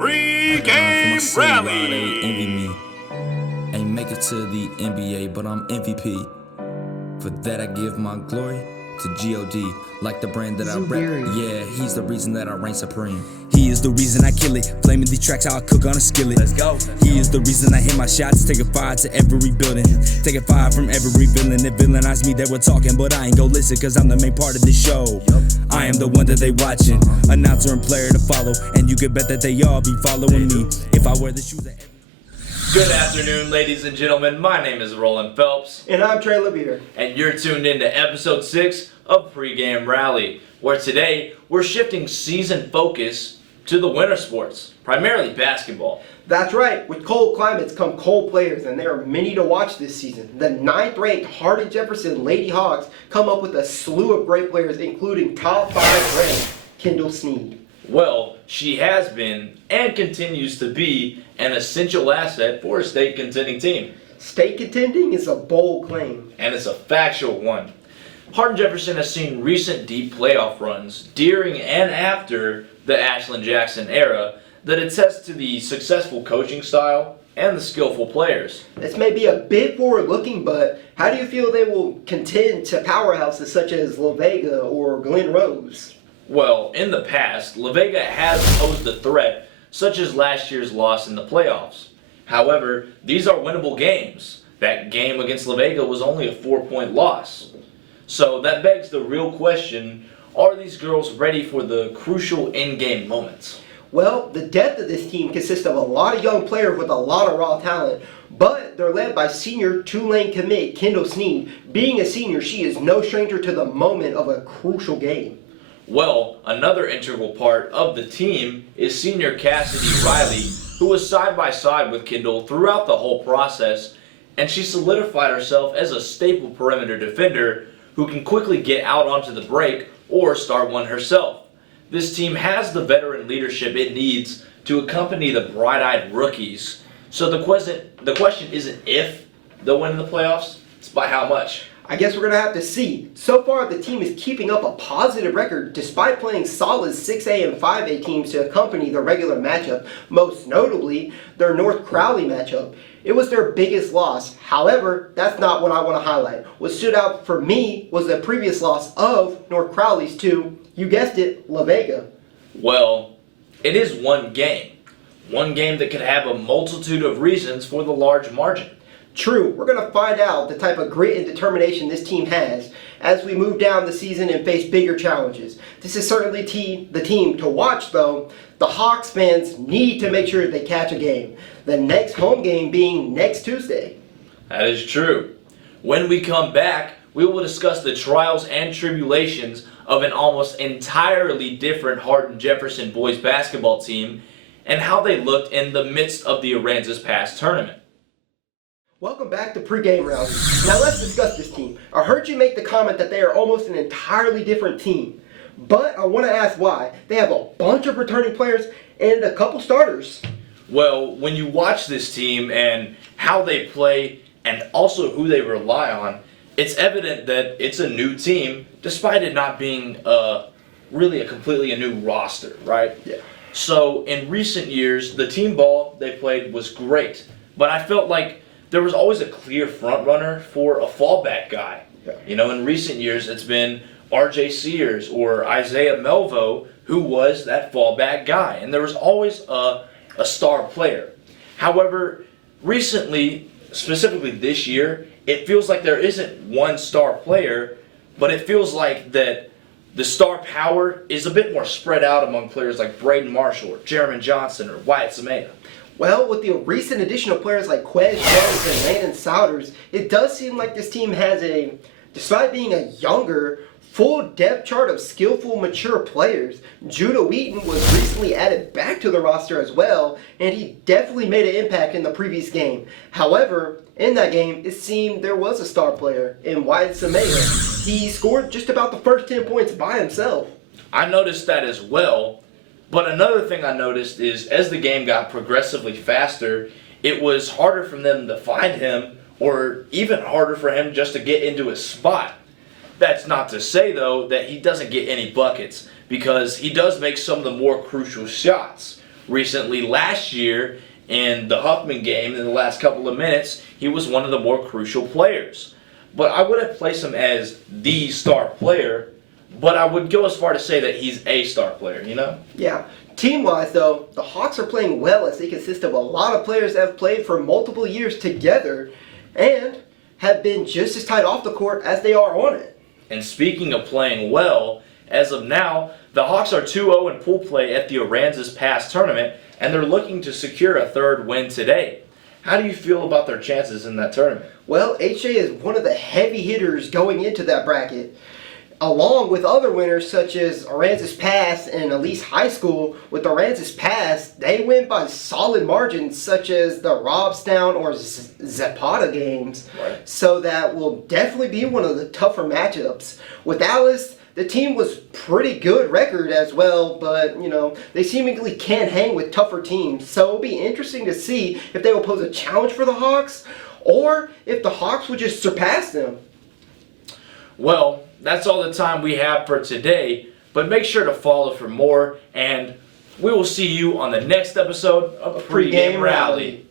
Pregame rally. They envy me. Ain't make it to the NBA, but I'm MVP. For that I give my glory to G.O.D. Like the brand that Louviere. I rep. Yeah, he's the reason that I reign supreme. He is the reason I kill it. Flaming these tracks how I cook on a skillet. Let's go. He is the reason I hit my shots. Taking fire to every building. Taking fire from every villain. It villainize me, they were talking, but I ain't gon' listen, cause I'm the main part of this show. I am the one that they watching. Announcer and player to follow. And you can bet that they all be following me. If I wear the shoes that Good afternoon, ladies and gentlemen. My name is Rolan Phelps. And I'm Trey, Louviere. And you're tuned in to episode 6 of Pregame Rally, where today we're shifting season focus to the winter sports, primarily basketball. That's right. With cold climates come cold players, and there are many to watch this season. The 9th-ranked Hardin Jefferson Lady Hawks come up with a slew of great players, including top 5 ranked Kendall Sneed. Well, she has been and continues to be an essential asset for a state contending team. State contending is a bold claim. And it's a factual one. Hardin Jefferson has seen recent deep playoff runs during and after the Ashlyn Jackson era that attest to the successful coaching style and the skillful players. This may be a bit forward-looking, but how do you feel they will contend to powerhouses such as La Vega or Glen Rose? Well, in the past, La Vega has posed a threat, such as last year's loss in the playoffs. However, these are winnable games. That game against La Vega was only a 4-point loss. So that begs the real question, are these girls ready for the crucial in-game moments? Well, the depth of this team consists of a lot of young players with a lot of raw talent, but they're led by senior Tulane commit Kendall Sneed. Being a senior, she is no stranger to the moment of a crucial game. Well, another integral part of the team is senior Cassidy Riley, who was side by side with Kendall throughout the whole process, and she solidified herself as a staple perimeter defender who can quickly get out onto the break or start one herself. This team has the veteran leadership it needs to accompany the bright-eyed rookies. So the question isn't if they'll win in the playoffs, it's by how much. I guess we're going to have to see. So far, the team is keeping up a positive record despite playing solid 6A and 5A teams to accompany the regular matchup, most notably their North Crowley matchup. It was their biggest loss. However, that's not what I want to highlight. What stood out for me was the previous loss of North Crowley's to, you guessed it, La Vega. Well, it is one game. One game that could have a multitude of reasons for the large margin. True, we're going to find out the type of grit and determination this team has as we move down the season and face bigger challenges. This is certainly the team to watch, though. The Hawks fans need to make sure they catch a game. The next home game being next Tuesday. That is true. When we come back, we will discuss the trials and tribulations of an almost entirely different Hardin Jefferson boys basketball team and how they looked in the midst of the Aransas Pass tournament. Welcome back to Pregame Rally. Now let's discuss this team. I heard you make the comment that they are almost an entirely different team. But I want to ask why. They have a bunch of returning players and a couple starters. Well, when you watch this team and how they play and also who they rely on, it's evident that it's a new team despite it not being really a completely new roster, right? Yeah. So in recent years, the team ball they played was great, but I felt like there was always a clear front runner for a fallback guy. Yeah. You know, in recent years, it's been R.J. Sears or Isaiah Melvo who was that fallback guy, and there was always a star player. However, recently, specifically this year, it feels like there isn't one star player, but it feels like that the star power is a bit more spread out among players like Braden Marshall or Jeremy Johnson or Wyatt Samea. Well, with the recent addition of players like Quez Jones and Landon Souders, it does seem like this team has despite being a younger, full depth chart of skillful, mature players. Judah Wheaton was recently added back to the roster as well, and he definitely made an impact in the previous game. However, in that game, it seemed there was a star player in Wyatt Samea. He scored just about the first 10 points by himself. I noticed that as well. But another thing I noticed is as the game got progressively faster, it was harder for them to find him or even harder for him just to get into his spot. That's not to say, though, that he doesn't get any buckets because he does make some of the more crucial shots. recently. Last year in the Huffman game, in the last couple of minutes, he was one of the more crucial players. But I wouldn't place him as the star player, but I would go as far to say that he's a star player, you know? Yeah. Team-wise, though, the Hawks are playing well as they consist of a lot of players that have played for multiple years together and have been just as tight off the court as they are on it. And speaking of playing well, as of now, the Hawks are 2-0 in pool play at the Aransas Pass tournament, and they're looking to secure a third win today. How do you feel about their chances in that tournament? Well, HJ is one of the heavy hitters going into that bracket. Along with other winners such as Aransas Pass and Elise High School, with Aransas Pass, they win by solid margins such as the Robstown or Zapata games. Right. So that will definitely be one of the tougher matchups. With Alice, the team was pretty good record as well, but they seemingly can't hang with tougher teams. So it'll be interesting to see if they will pose a challenge for the Hawks or if the Hawks would just surpass them. Well, that's all the time we have for today, but make sure to follow for more, and we will see you on the next episode of Pregame Rally.